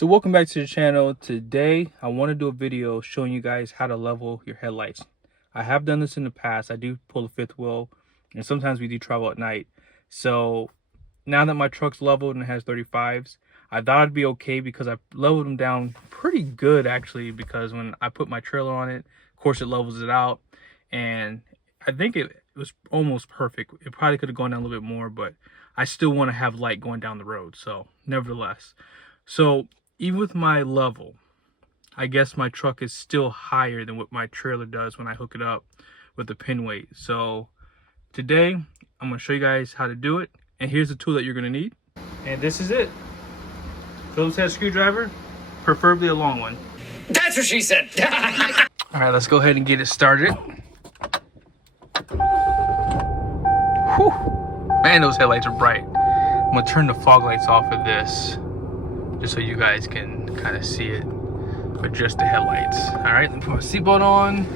So welcome back to the channel. Today I want to do a video showing you guys how to level your headlights. I have done this in the past. I do pull a fifth wheel and sometimes we do travel at night. So now that my truck's leveled and it has 35s, I thought it'd be okay because I leveled them down pretty good actually, because when I put my trailer on it, of course it levels it out, and I think it was almost perfect. It probably could have gone down a little bit more, but I still want to have light going down the road. So nevertheless, so even with my level, I guess my truck is still higher than what my trailer does when I hook it up with the pin weight. So today I'm going to show you guys how to do it, and here's the tool that you're going to need. And this is it. Phillips head screwdriver, preferably a long one. That's what she said. All right, let's go ahead and get it started. Whew. Man, those headlights are bright. I'm going to turn the fog lights off of this, just so you guys can kind of see it, but just the headlights. All right, let me put my seatbelt on.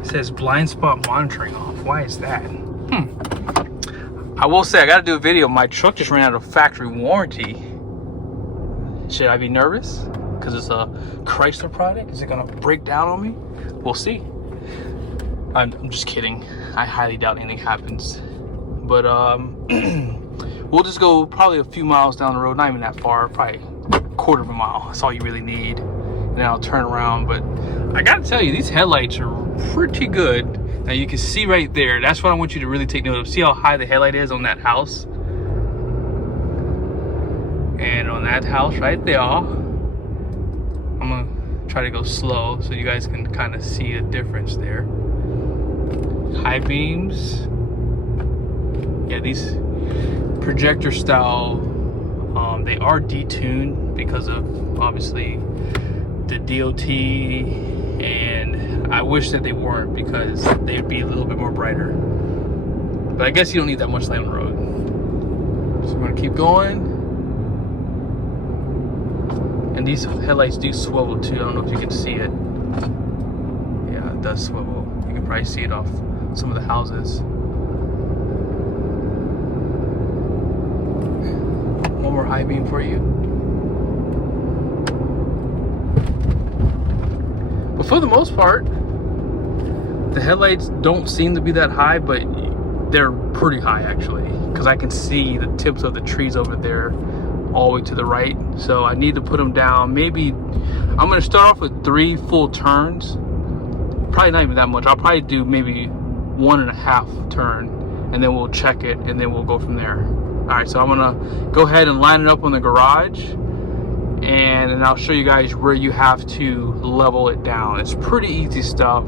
It says blind spot monitoring off. Why is that? I will say, I got to do a video. My truck just ran out of factory warranty. Should I be nervous? Because it's a Chrysler product? Is it going to break down on me? We'll see. I'm just kidding. I highly doubt anything happens. But, we'll just go probably a few miles down the road, not even that far, probably a quarter of a mile. That's all you really need. And then I'll turn around. But I gotta tell you, these headlights are pretty good. Now you can see right there, that's what I want you to really take note of. See how high the headlight is on that house? And on that house right there, I'm gonna try to go slow so you guys can kind of see the difference there. High beams. Yeah, these projector style, they are detuned because of obviously the DOT, and I wish that they weren't because they'd be a little bit more brighter. But I guess you don't need that much light on the road. So we're gonna keep going. And these headlights do swivel too. I don't know if you can see it. Yeah, it does swivel. You can probably see it off some of the houses. One more high beam for you. But for the most part, the headlights don't seem to be that high, but they're pretty high actually, because I can see the tips of the trees over there all the way to the right. So I need to put them down. Maybe I'm going to start off with 3 full turns. Probably not even that much. I'll probably do maybe 1.5 turn, and then we'll check it, and then we'll go from there. All right, so I'm gonna go ahead and line it up on the garage, and then I'll show you guys where you have to level it down. It's pretty easy stuff.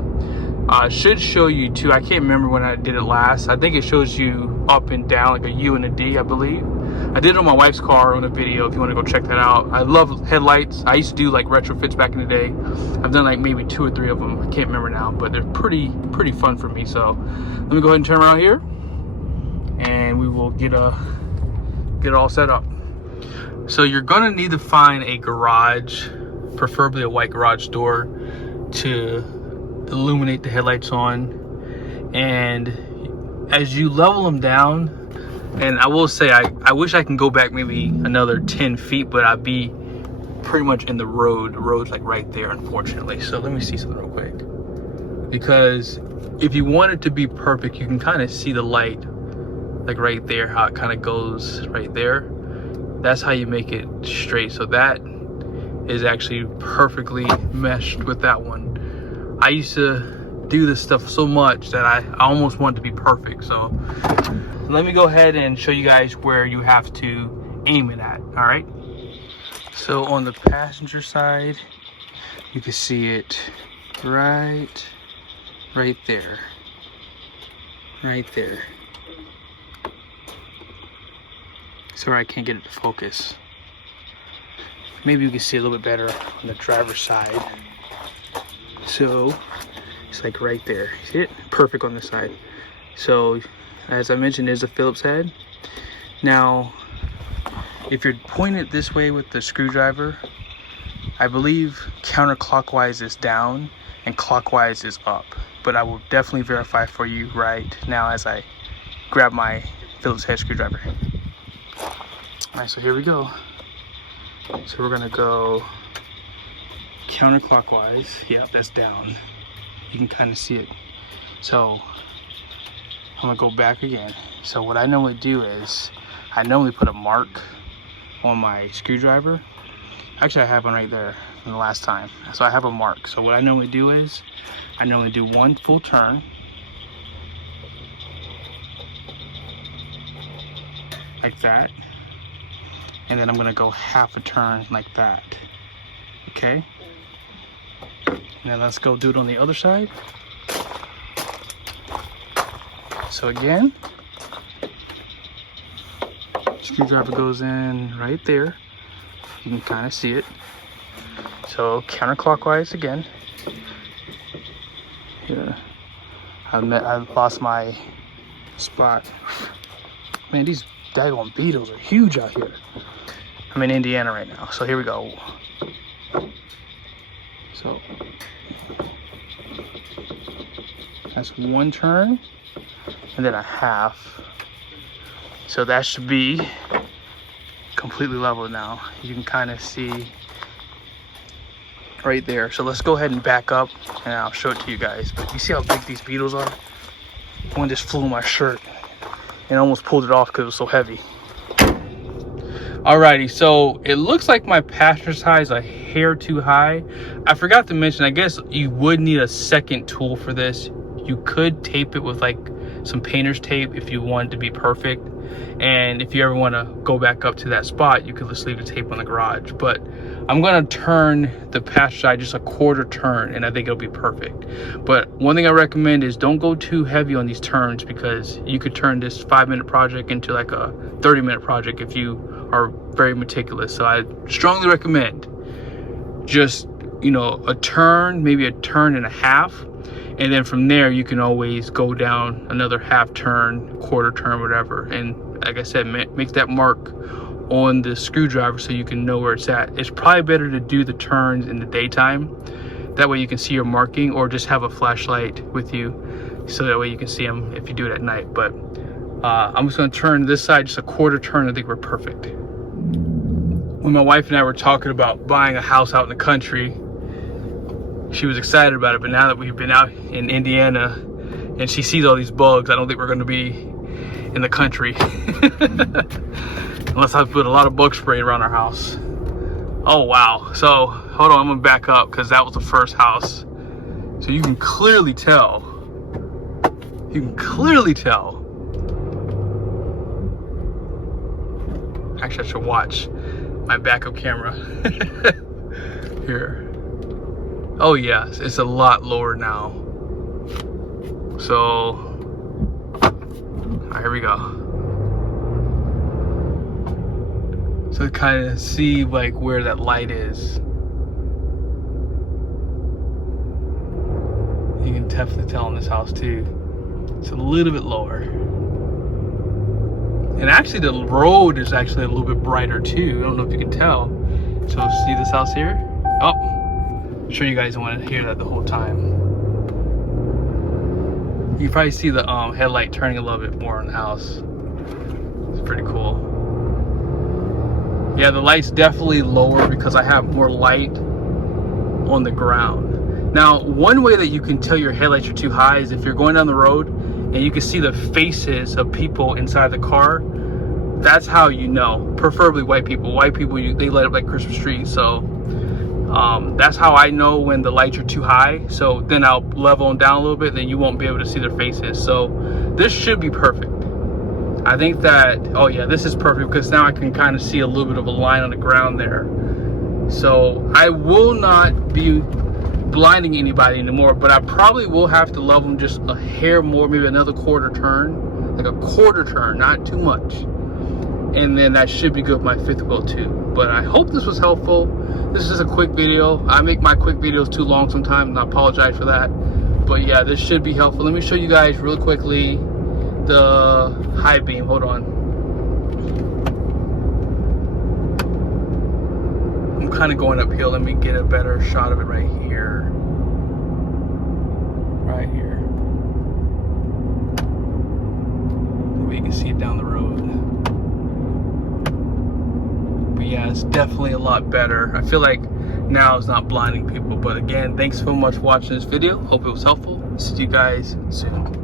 Should show you too. I can't remember when I did it last. I think it shows you up and down, like a U and a D, I believe. I did it on my wife's car on a video if you want to go check that out. I love headlights. I used to do like retrofits back in the day. I've done like maybe 2 or 3 of them. I can't remember now, but they're pretty fun for me. So let me go ahead and turn around here, and we will get it all set up. So you're gonna need to find a garage, preferably a white garage door, to illuminate the headlights on. And as you level them down, and I will say I wish I can go back maybe another 10 feet, but I'd be pretty much in the road. The road's like right there, unfortunately. So let me see something real quick, because if you want it to be perfect, you can kind of see the light like right there, how it kind of goes right there. That's how you make it straight. So that is actually perfectly meshed with that one. I used to do this stuff so much that I almost want it to be perfect. So let me go ahead and show you guys where you have to aim it at. All right, so on the passenger side, you can see it right there, right there. Sorry, I can't get it to focus. Maybe you can see a little bit better on the driver's side. So it's like right there. See it? Perfect on this side. So as I mentioned, there's a Phillips head. Now, if you're pointing it this way with the screwdriver, I believe counterclockwise is down and clockwise is up. But I will definitely verify for you right now as I grab my Phillips head screwdriver. All right, so here we go. So we're gonna go counterclockwise. Yep, that's down. You can kind of see it. So I'm gonna go back again. So what I normally do is I normally put a mark on my screwdriver. Actually, I have one right there from the last time. So I have a mark. So what I normally do is I normally do one full turn, like that, and then I'm gonna go half a turn like that. Okay, now let's go do it on the other side. So again, screwdriver goes in right there. You can kind of see it. So counterclockwise again. Here, I lost my spot. Man, these daggone beetles are huge out here. I'm in Indiana right now, so here we go. So that's one turn and then a half. So that should be completely level now. You can kind of see right there. So let's go ahead and back up and I'll show it to you guys. But you see how big these beetles are? One just flew in my shirt and almost pulled it off because it was so heavy. Alrighty, so it looks like my passenger side is a hair too high. I forgot to mention, I guess you would need a second tool for this. You could tape it with like some painter's tape if you want it to be perfect. And if you ever want to go back up to that spot, you could just leave the tape on the garage. But I'm going to turn the passenger side just a quarter turn, and I think it'll be perfect. But one thing I recommend is don't go too heavy on these turns, because you could turn this 5-minute project into like a 30-minute project if you are very meticulous. So I strongly recommend just, you know, a turn, maybe a turn and a half. And then from there, you can always go down another half turn, quarter turn, whatever. And like I said, make that mark on the screwdriver so you can know where it's at. It's probably better to do the turns in the daytime. That way you can see your marking, or just have a flashlight with you so that way you can see them if you do it at night. But I'm just going to turn this side just a quarter turn. I think we're perfect. When my wife and I were talking about buying a house out in the country, she was excited about it, but now that we've been out in Indiana and she sees all these bugs, I don't think we're going to be in the country unless I put a lot of bug spray around our house. Oh wow. So hold on, I'm gonna back up because that was the first house. So you can clearly tell, actually I should watch my backup camera here. Oh yes, it's a lot lower now. So, all right, here we go. So kind of see like where that light is. You can definitely tell in this house too. It's a little bit lower. And actually the road is actually a little bit brighter too. I don't know if you can tell. So see this house here? Oh. I'm sure you guys want to hear that the whole time. You probably see the headlight turning a little bit more on the house. It's pretty cool. Yeah, the light's definitely lower because I have more light on the ground. Now, one way that you can tell your headlights are too high is if you're going down the road and you can see the faces of people inside the car. That's how you know. Preferably white people. White people, they light up like Christmas trees. So that's how I know when the lights are too high. So then I'll level them down a little bit, then you won't be able to see their faces. So this should be perfect. I think that, oh yeah, this is perfect because now I can kind of see a little bit of a line on the ground there. So I will not be blinding anybody anymore, but I probably will have to level them just a hair more, maybe another quarter turn, like a quarter turn, not too much. And then that should be good with my fifth wheel too. But I hope this was helpful. This is a quick video. I make my quick videos too long sometimes, and I apologize for that. But yeah, this should be helpful. Let me show you guys real quickly the high beam. Hold on. I'm kind of going uphill. Let me get a better shot of it right here. Right here. That way you can see it down the road. But yeah, it's definitely a lot better. I feel like now it's not blinding people. But again, thanks so much for watching this video. Hope it was helpful. See you guys soon.